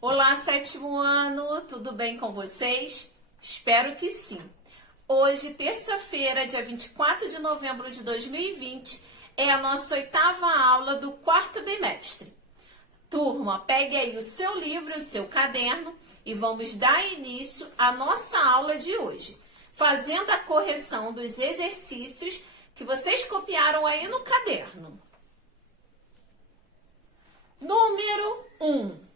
Olá, sétimo ano, tudo bem com vocês? Espero que sim. Hoje, terça-feira, dia 24 de novembro de 2020, é a nossa oitava aula do quarto bimestre. Turma, pegue aí o seu livro, o seu caderno e vamos dar início à nossa aula de hoje, fazendo a correção dos exercícios que vocês copiaram aí no caderno. Número 1.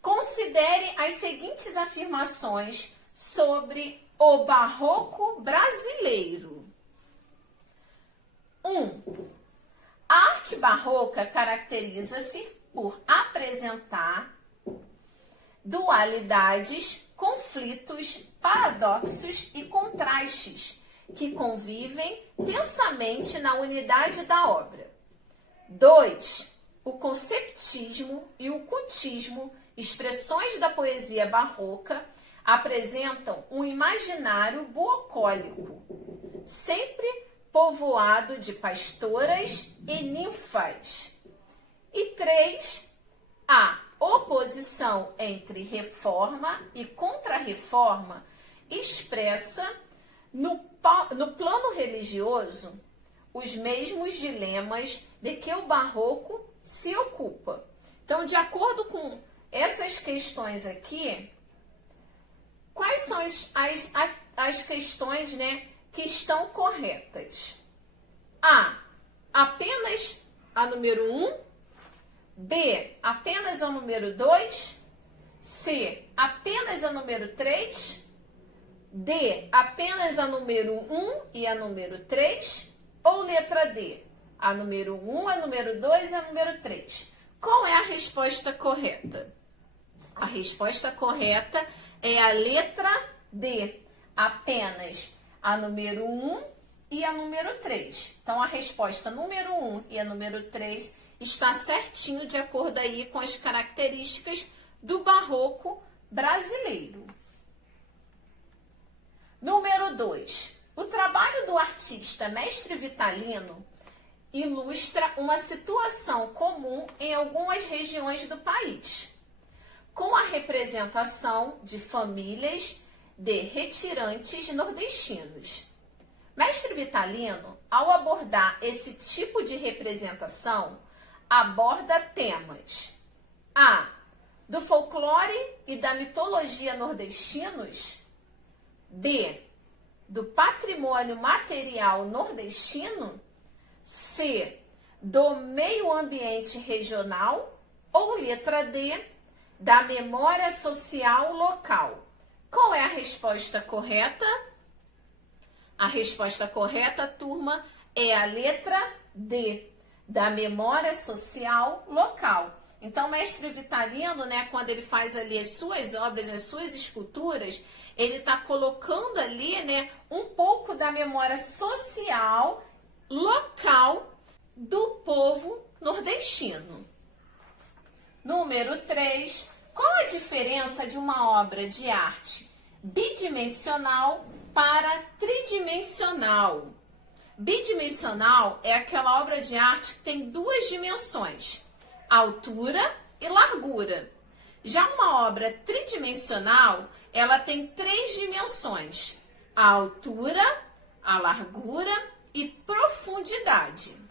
Considere as seguintes afirmações sobre o barroco brasileiro. 1. A arte barroca caracteriza-se por apresentar dualidades, conflitos, paradoxos e contrastes que convivem tensamente na unidade da obra. 2. O conceptismo e o cultismo, expressões da poesia barroca, apresentam um imaginário bucólico, sempre povoado de pastoras e ninfas. E 3. A oposição entre reforma e contra-reforma expressa no plano religioso os mesmos dilemas de que o barroco se ocupa. Então, de acordo com essas questões aqui, quais são as questões, que estão corretas? A. Apenas a número 1. B. Apenas a número 2. C. Apenas a número 3. D. Apenas a número 1 e a número 3. Ou letra D. A número 1, a número 2 e a número 3. Qual é a resposta correta? A resposta correta é a letra D. Apenas a número 1 e a número 3. Então, a resposta número 1 e a número 3 está certinho de acordo aí com as características do barroco brasileiro. Número 2. O trabalho do artista Mestre Vitalino ilustra uma situação comum em algumas regiões do país, com a representação de famílias de retirantes nordestinos. Mestre Vitalino, ao abordar esse tipo de representação, aborda temas A. Do folclore e da mitologia nordestinos. B. Do patrimônio material nordestino. C. Do meio ambiente regional. Ou letra D. Da memória social local. Qual é a resposta correta? A resposta correta, turma, é a letra D. Da memória social local. Então, Mestre Vitalino, quando ele faz ali as suas obras, as suas esculturas, ele está colocando ali, um pouco da memória social local do povo nordestino. Número 3. Qual a diferença de uma obra de arte bidimensional para tridimensional? Bidimensional é aquela obra de arte que tem duas dimensões, altura e largura. Já uma obra tridimensional, ela tem três dimensões, a altura, a largura e profundidade.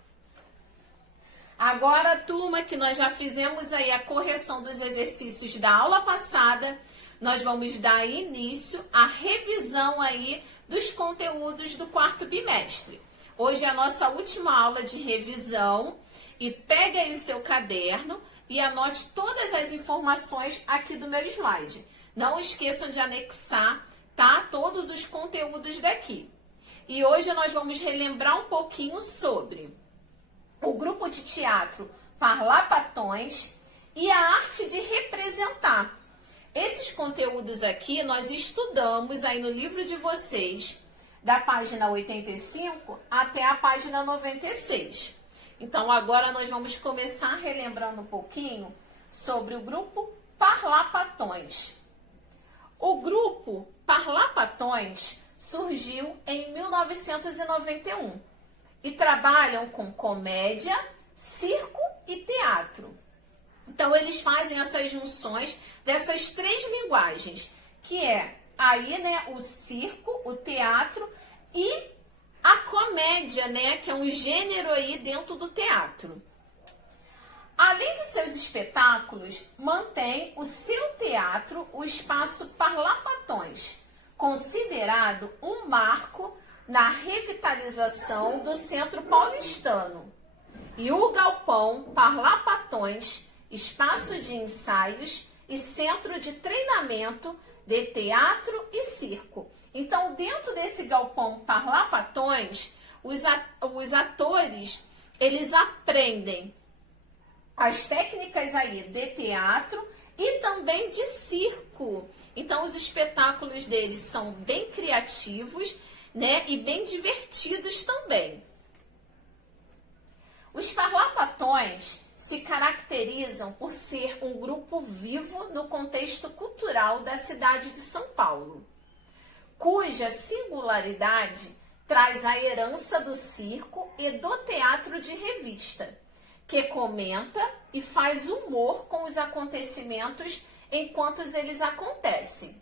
Agora, turma, que nós já fizemos aí a correção dos exercícios da aula passada, nós vamos dar início à revisão aí dos conteúdos do quarto bimestre. Hoje é a nossa última aula de revisão e pegue aí o seu caderno e anote todas as informações aqui do meu slide. Não esqueçam de anexar, todos os conteúdos daqui. E hoje nós vamos relembrar um pouquinho sobre o grupo de teatro Parlapatões e a arte de representar. Esses conteúdos aqui nós estudamos aí no livro de vocês, da página 85 até a página 96. Então, agora nós vamos começar relembrando um pouquinho sobre o grupo Parlapatões. O grupo Parlapatões surgiu em 1991 e trabalham com comédia, circo e teatro. Então, eles fazem essas junções dessas três linguagens, que é aí, né, o circo, o teatro e a comédia, né, que é um gênero aí dentro do teatro. Além de seus espetáculos, mantém o seu teatro o Espaço Parlapatões, considerado um marco na revitalização do centro paulistano. E o Galpão Parlapatões, espaço de ensaios e centro de treinamento de teatro e circo. Então, dentro desse Galpão Parlapatões, os atores, eles aprendem as técnicas aí de teatro e também de circo. Então, os espetáculos deles são bem criativos, né, e bem divertidos também. Os Parlapatões se caracterizam por ser um grupo vivo no contexto cultural da cidade de São Paulo, cuja singularidade traz a herança do circo e do teatro de revista, que comenta e faz humor com os acontecimentos enquanto eles acontecem.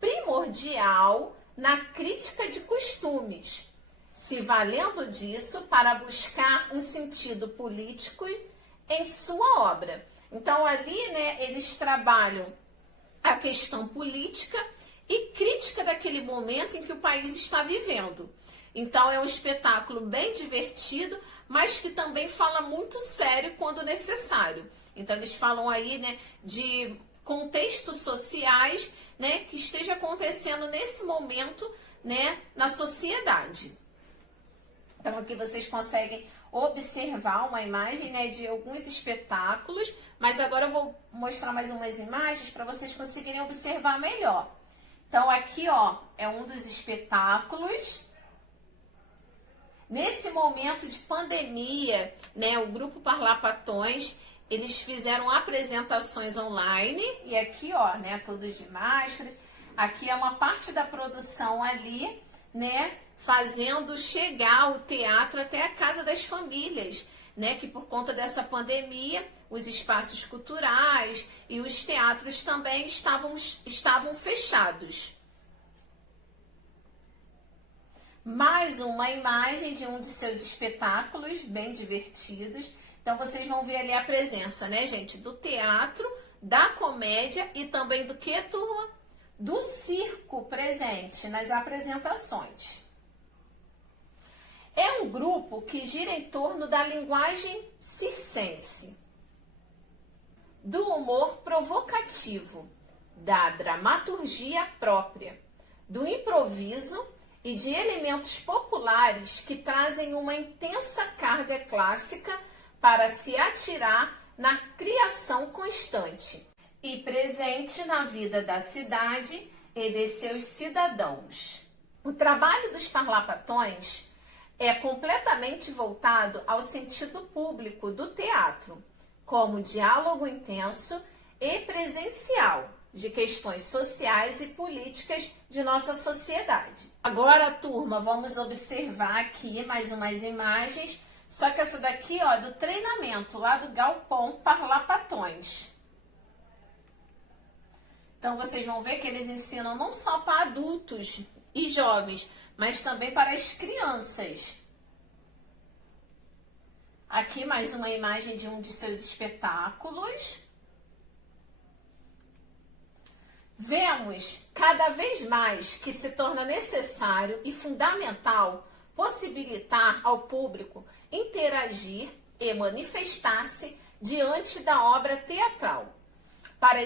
Primordial na crítica de costumes, se valendo disso para buscar um sentido político em sua obra. Então, ali, né, eles trabalham a questão política e crítica daquele momento em que o país está vivendo. Então, é um espetáculo bem divertido, mas que também fala muito sério quando necessário. Então, eles falam aí, né, de contextos sociais, né, que esteja acontecendo nesse momento, né, na sociedade. Então, aqui vocês conseguem observar uma imagem, né, de alguns espetáculos, mas agora eu vou mostrar mais umas imagens para vocês conseguirem observar melhor. Então, aqui, ó, é um dos espetáculos. Nesse momento de pandemia, né, o grupo Parlapatões, eles fizeram apresentações online, e aqui, ó, né, todos de máscaras. Aqui é uma parte da produção ali, né, fazendo chegar o teatro até a casa das famílias, né, que por conta dessa pandemia, os espaços culturais e os teatros também estavam fechados. Mais uma imagem de um de seus espetáculos, bem divertidos. Então, vocês vão ver ali a presença, né, gente, do teatro, da comédia e também do que, turma? Do circo presente nas apresentações. É um grupo que gira em torno da linguagem circense, do humor provocativo, da dramaturgia própria, do improviso e de elementos populares que trazem uma intensa carga clássica para se atirar na criação constante e presente na vida da cidade e de seus cidadãos. O trabalho dos Parlapatões é completamente voltado ao sentido público do teatro, como diálogo intenso e presencial de questões sociais e políticas de nossa sociedade. Agora, turma, vamos observar aqui mais umas imagens, só que essa daqui, ó, do treinamento lá do Galpão Parlapatões. Então, vocês vão ver que eles ensinam não só para adultos e jovens, mas também para as crianças. Aqui mais uma imagem de um de seus espetáculos. Vemos cada vez mais que se torna necessário e fundamental possibilitar ao público interagir e manifestar-se diante da obra teatral, para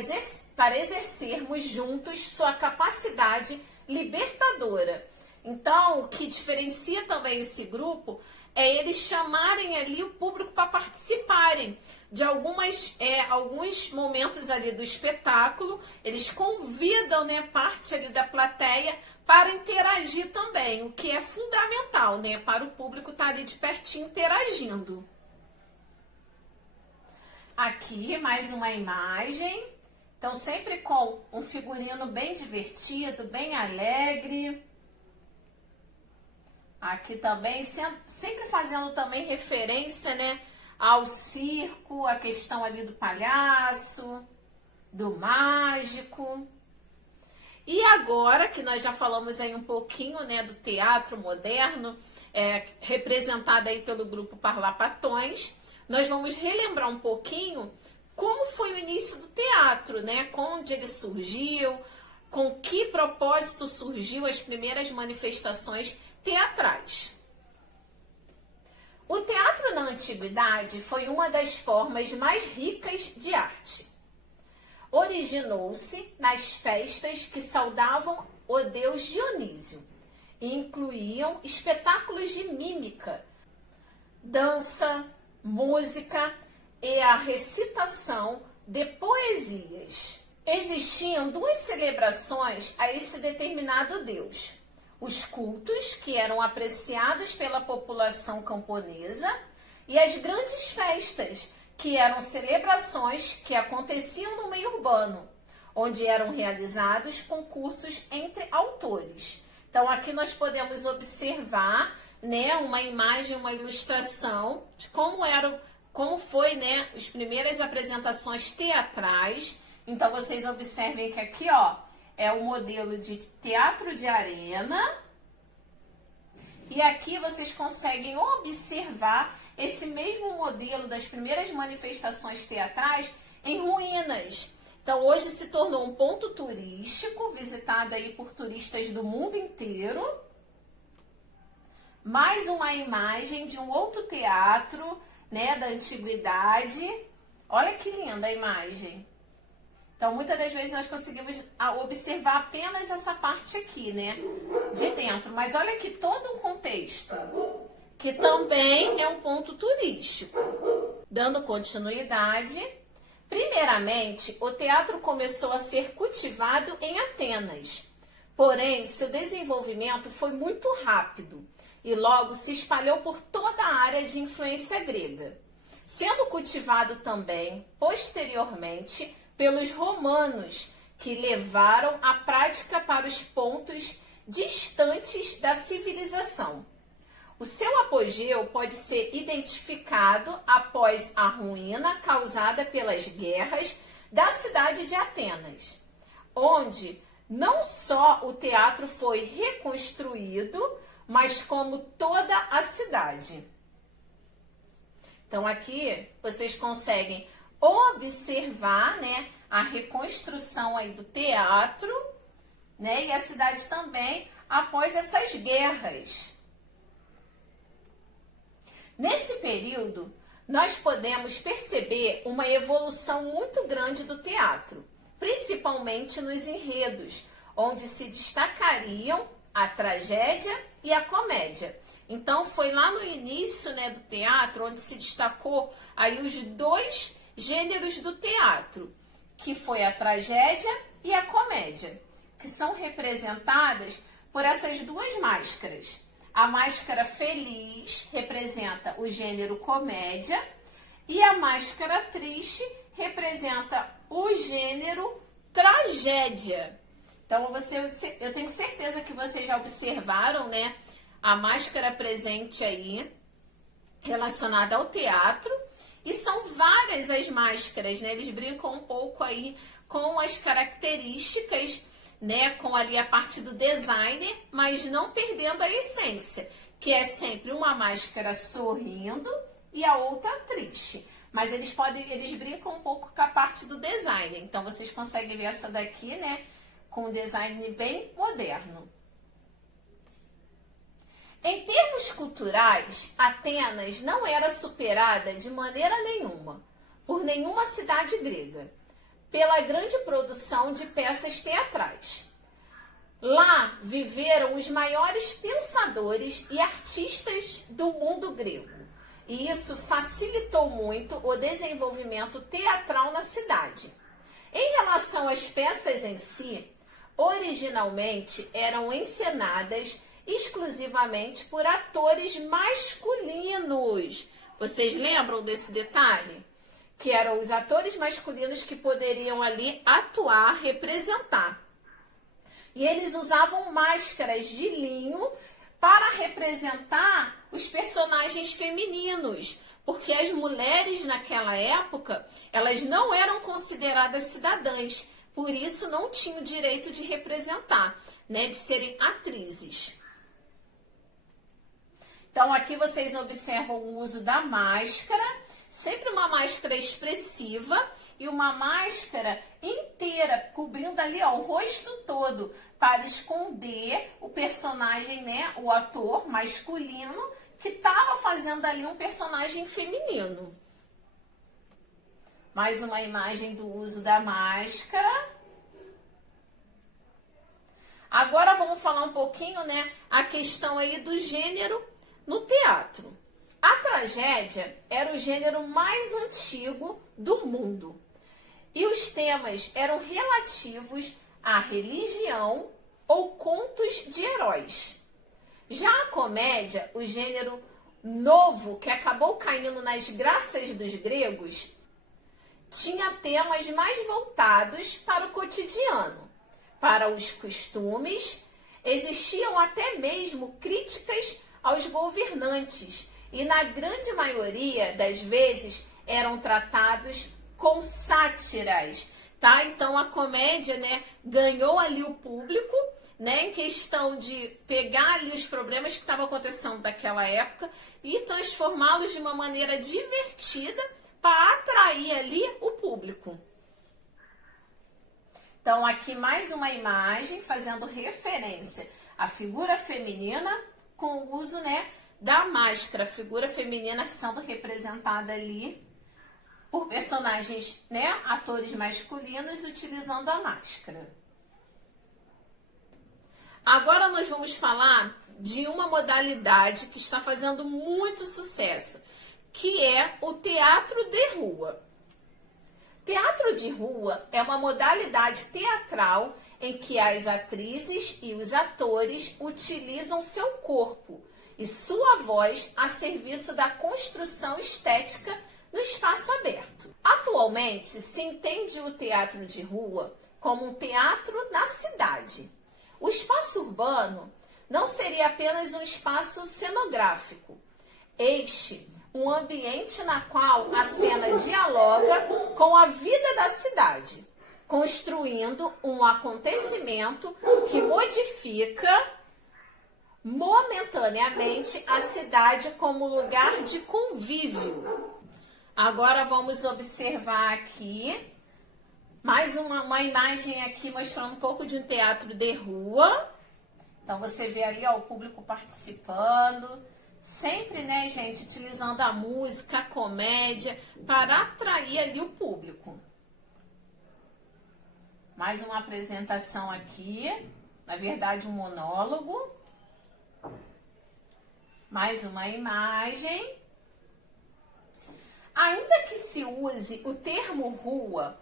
exercermos juntos sua capacidade libertadora. Então, o que diferencia também esse grupo é eles chamarem ali o público para participarem de alguns momentos ali do espetáculo. Eles convidam, né, parte ali da plateia para interagir também, o que é fundamental, né, para o público estar ali de pertinho interagindo. Aqui mais uma imagem. Então, sempre com um figurino bem divertido, bem alegre. Aqui também, sempre fazendo também referência, né, ao circo, a questão ali do palhaço, do mágico. E agora que nós já falamos aí um pouquinho, né, do teatro moderno, representado aí pelo grupo Parlapatões, nós vamos relembrar um pouquinho como foi o início do teatro, né, onde ele surgiu, com que propósito surgiu as primeiras manifestações teatrais. O teatro na antiguidade foi uma das formas mais ricas de arte. Originou-se nas festas que saudavam o deus Dionísio e incluíam espetáculos de mímica, dança, música e a recitação de poesias. Existiam duas celebrações a esse determinado deus: os cultos, que eram apreciados pela população camponesa, e as grandes festas, que eram celebrações que aconteciam no meio urbano, onde eram realizados concursos entre autores. Então, aqui nós podemos observar, né, uma imagem, uma ilustração de como foi, né, as primeiras apresentações teatrais. Então, vocês observem que aqui, ó, é o modelo de teatro de arena. E aqui vocês conseguem observar esse mesmo modelo das primeiras manifestações teatrais em ruínas. Então, hoje se tornou um ponto turístico, visitado aí por turistas do mundo inteiro. Mais uma imagem de um outro teatro, né, da antiguidade. Olha que linda a imagem. Então, muitas das vezes nós conseguimos observar apenas essa parte aqui, né, de dentro. Mas olha aqui todo o contexto, que também é um ponto turístico. Dando continuidade, primeiramente, o teatro começou a ser cultivado em Atenas. Porém, seu desenvolvimento foi muito rápido e logo se espalhou por toda a área de influência grega, sendo cultivado também, posteriormente, pelos romanos, que levaram a prática para os pontos distantes da civilização. O seu apogeu pode ser identificado após a ruína causada pelas guerras da cidade de Atenas, onde não só o teatro foi reconstruído, mas como toda a cidade. Então aqui vocês conseguem observar, né, a reconstrução aí do teatro, né, e a cidade também após essas guerras. Nesse período, nós podemos perceber uma evolução muito grande do teatro, principalmente nos enredos, onde se destacariam a tragédia e a comédia. Então, foi lá no início, né, do teatro, onde se destacou aí os dois gêneros do teatro, que foi a tragédia e a comédia, que são representadas por essas duas máscaras. A máscara feliz representa o gênero comédia e a máscara triste representa o gênero tragédia. Então, eu tenho certeza que vocês já observaram, né, a máscara presente aí relacionada ao teatro. E são várias as máscaras, né? Eles brincam um pouco aí com as características, né? Com ali a parte do design, mas não perdendo a essência, que é sempre uma máscara sorrindo e a outra triste. Mas eles brincam um pouco com a parte do design. Então, vocês conseguem ver essa daqui, né? Com um design bem moderno. Em termos culturais, Atenas não era superada de maneira nenhuma por nenhuma cidade grega, pela grande produção de peças teatrais. Lá viveram os maiores pensadores e artistas do mundo grego, e isso facilitou muito o desenvolvimento teatral na cidade. Em relação às peças em si, originalmente eram encenadas exclusivamente por atores masculinos. Vocês lembram desse detalhe? Que eram os atores masculinos que poderiam ali atuar, representar. E eles usavam máscaras de linho para representar os personagens femininos, porque as mulheres naquela época, elas não eram consideradas cidadãs, por isso não tinham o direito de representar, né, de serem atrizes. Então aqui vocês observam o uso da máscara, sempre uma máscara expressiva e uma máscara inteira, cobrindo ali, ó, o rosto todo, para esconder o personagem, né, o ator masculino, que estava fazendo ali um personagem feminino. Mais uma imagem do uso da máscara. Agora vamos falar um pouquinho, né, a questão aí do gênero no teatro. A tragédia era o gênero mais antigo do mundo. E os temas eram relativos à religião ou contos de heróis. Já a comédia, o gênero novo que acabou caindo nas graças dos gregos, tinha temas mais voltados para o cotidiano, para os costumes. Existiam até mesmo críticas aos governantes e na grande maioria das vezes eram tratados com sátiras, tá? Então a comédia, né, ganhou ali o público, né, em questão de pegar ali os problemas que estavam acontecendo daquela época e transformá-los de uma maneira divertida para atrair ali o público. Então aqui mais uma imagem fazendo referência à figura feminina com o uso, né, da máscara, figura feminina sendo representada ali por personagens, né, atores masculinos utilizando a máscara. Agora nós vamos falar de uma modalidade que está fazendo muito sucesso, que é o teatro de rua. Teatro de rua é uma modalidade teatral em que as atrizes e os atores utilizam seu corpo e sua voz a serviço da construção estética no espaço aberto. Atualmente, se entende o teatro de rua como um teatro na cidade. O espaço urbano não seria apenas um espaço cenográfico, este um ambiente na qual a cena dialoga com a vida da cidade, construindo um acontecimento que modifica momentaneamente a cidade como lugar de convívio. Agora vamos observar aqui mais uma imagem aqui mostrando um pouco de um teatro de rua. Então você vê ali, ó, o público participando. Sempre, né, gente, utilizando a música, a comédia para atrair ali o público. Mais uma apresentação aqui, na verdade um monólogo. Mais uma imagem. Ainda que se use o termo rua,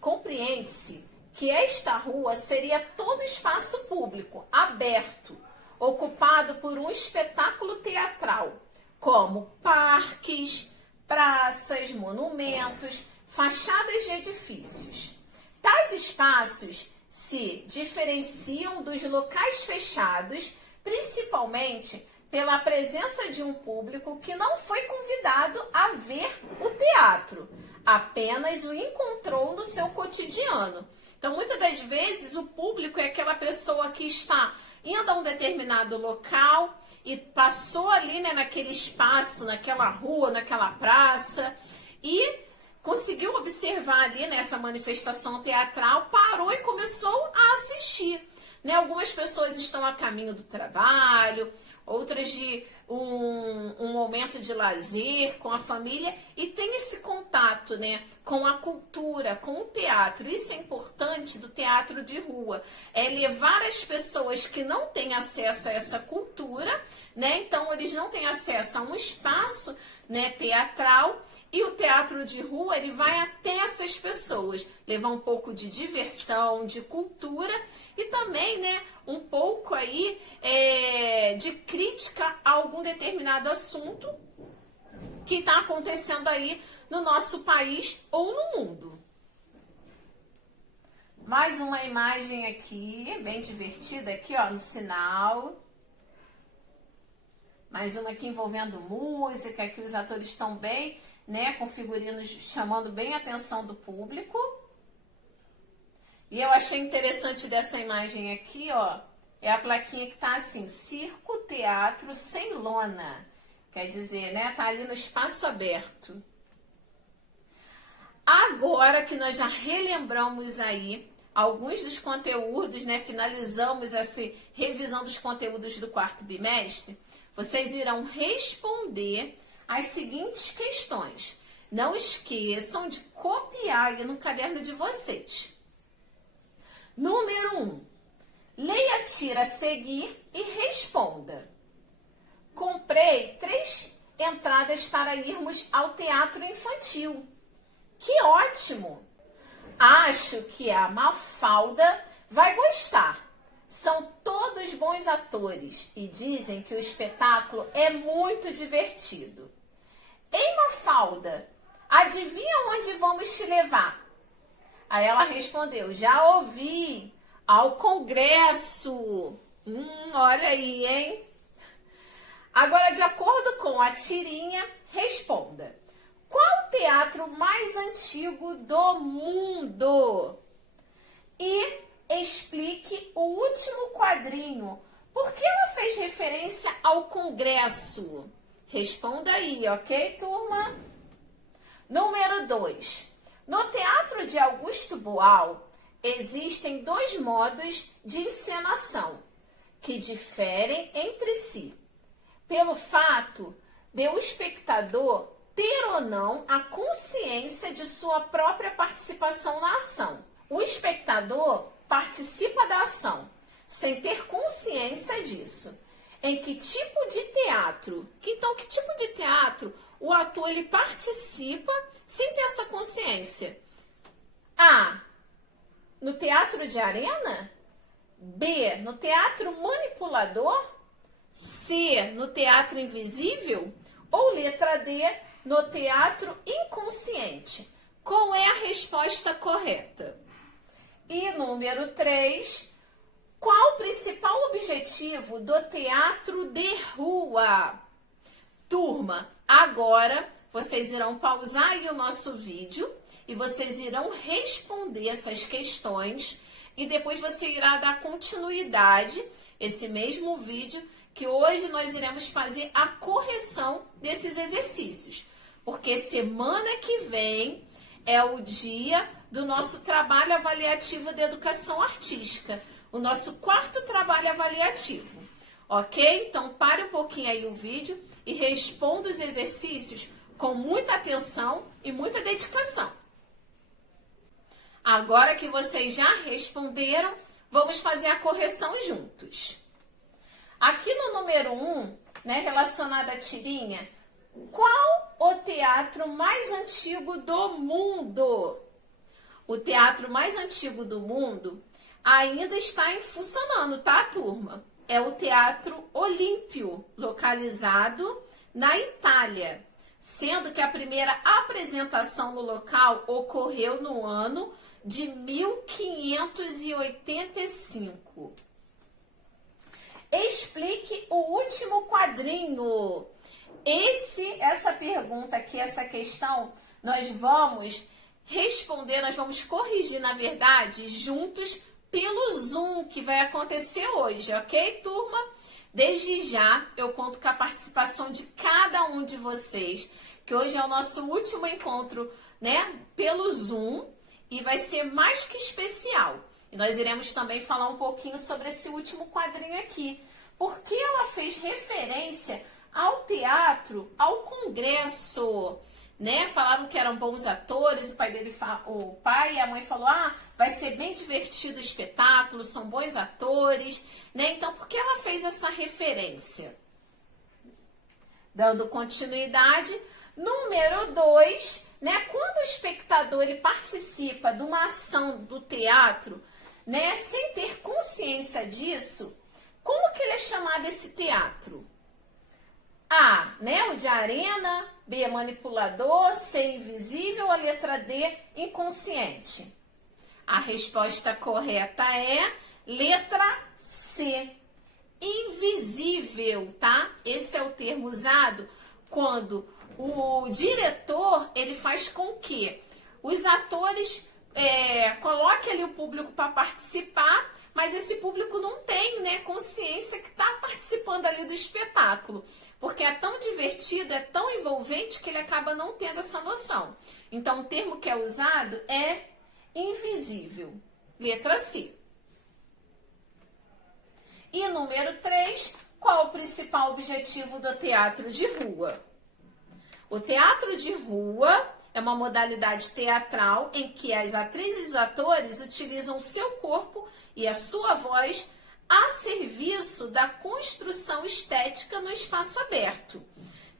compreende-se que esta rua seria todo espaço público, aberto, ocupado por um espetáculo teatral, como parques, praças, monumentos, fachadas de edifícios. Tais espaços se diferenciam dos locais fechados, principalmente pela presença de um público que não foi convidado a ver o teatro, apenas o encontrou no seu cotidiano. Então, muitas das vezes, o público é aquela pessoa que está indo a um determinado local e passou ali, né, naquele espaço, naquela rua, naquela praça e conseguiu observar ali nessa manifestação teatral, parou e começou a assistir. Né? Algumas pessoas estão a caminho do trabalho, outras de um momento de lazer com a família e tem esse contato, né, com a cultura, com o teatro. Isso é importante do teatro de rua, é levar as pessoas que não têm acesso a essa cultura, né, então eles não têm acesso a um espaço, né, teatral. E o teatro de rua, ele vai até essas pessoas, levar um pouco de diversão, de cultura e também, né, um pouco aí de crítica a algum determinado assunto que está acontecendo aí no nosso país ou no mundo. Mais uma imagem aqui, bem divertida aqui, ó, no sinal. Mais uma aqui envolvendo música, que os atores estão bem, né, com figurinos chamando bem a atenção do público. E eu achei interessante dessa imagem aqui, ó, é a plaquinha que tá assim, circo, teatro sem lona. Quer dizer, né, tá ali no espaço aberto. Agora que nós já relembramos aí alguns dos conteúdos, né, finalizamos essa revisão dos conteúdos do quarto bimestre, vocês irão responder as seguintes questões. Não esqueçam de copiar aí no caderno de vocês. Número 1. Leia a tira a seguir e responda. Comprei 3 entradas para irmos ao teatro infantil. Que ótimo! Acho que a Mafalda vai gostar. São todos bons atores e dizem que o espetáculo é muito divertido. Ei, Mafalda, adivinha onde vamos te levar? Aí ela respondeu, já ouvi, ao congresso. Olha aí, hein? Agora, de acordo com a tirinha, responda. Qual o teatro mais antigo do mundo? E explique o último quadrinho. Por que ela fez referência ao congresso? Responda aí, ok, turma? Número 2. No Teatro de Augusto Boal, existem 2 modos de encenação que diferem entre si, pelo fato de o espectador ter ou não a consciência de sua própria participação na ação. O espectador participa da ação, sem ter consciência disso. Em que tipo de teatro? Então, que tipo de teatro o ator ele participa sem ter essa consciência? A. No teatro de arena? B. No teatro manipulador? C. No teatro invisível? Ou letra D. No teatro inconsciente? Qual é a resposta correta? E número 3. Qual o principal objetivo do teatro de rua? Turma, agora vocês irão pausar aí o nosso vídeo e vocês irão responder essas questões e depois você irá dar continuidade esse mesmo vídeo que hoje nós iremos fazer a correção desses exercícios. Porque semana que vem é o dia do nosso trabalho avaliativo de educação artística, o nosso 4º trabalho avaliativo, ok? Então, pare um pouquinho aí o vídeo e responda os exercícios com muita atenção e muita dedicação. Agora que vocês já responderam, vamos fazer a correção juntos. Aqui no número 1, né, relacionado à tirinha, qual o teatro mais antigo do mundo? O teatro mais antigo do mundo ainda está funcionando, tá, turma? É o Teatro Olímpio, localizado na Itália, sendo que a primeira apresentação no local ocorreu no ano de 1585. Explique o último quadrinho. Essa pergunta aqui, essa questão, nós vamos responder, nós vamos corrigir, na verdade, juntos pelo Zoom, que vai acontecer hoje, ok, turma? Desde já, eu conto com a participação de cada um de vocês, que hoje é o nosso último encontro, né, pelo Zoom, e vai ser mais que especial. E nós iremos também falar um pouquinho sobre esse último quadrinho aqui, porque ela fez referência ao teatro, ao congresso, né? Falaram que eram bons atores, o pai e a mãe falou, vai ser bem divertido o espetáculo, são bons atores, né? Então, por que ela fez essa referência? Dando continuidade, número 2, né? Quando o espectador ele participa de uma ação do teatro, né? Sem ter consciência disso, como que ele é chamado esse teatro? A, né, o de arena, B, manipulador, C, invisível, a letra D, inconsciente. A resposta correta é letra C, invisível, tá? Esse é o termo usado quando o diretor, ele faz com que os atores coloquem ali o público para participar, mas esse público não tem, né, consciência que está participando ali do espetáculo, porque é tão divertido, é tão envolvente que ele acaba não tendo essa noção. Então, o termo que é usado é invisível. Letra C. E número 3, qual o principal objetivo do teatro de rua? O teatro de rua é uma modalidade teatral em que as atrizes e os atores utilizam o seu corpo e a sua voz a serviço da construção estética no espaço aberto,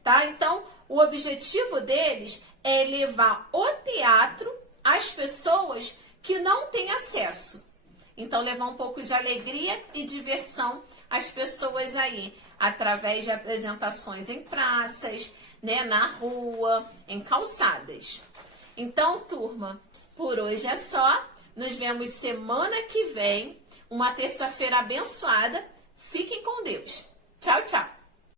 tá? Então, o objetivo deles é levar o teatro às pessoas que não têm acesso. Então, levar um pouco de alegria e diversão às pessoas aí, através de apresentações em praças, né, na rua, em calçadas. Então, turma, por hoje é só. Nos vemos semana que vem, uma terça-feira abençoada. Fiquem com Deus. Tchau, tchau.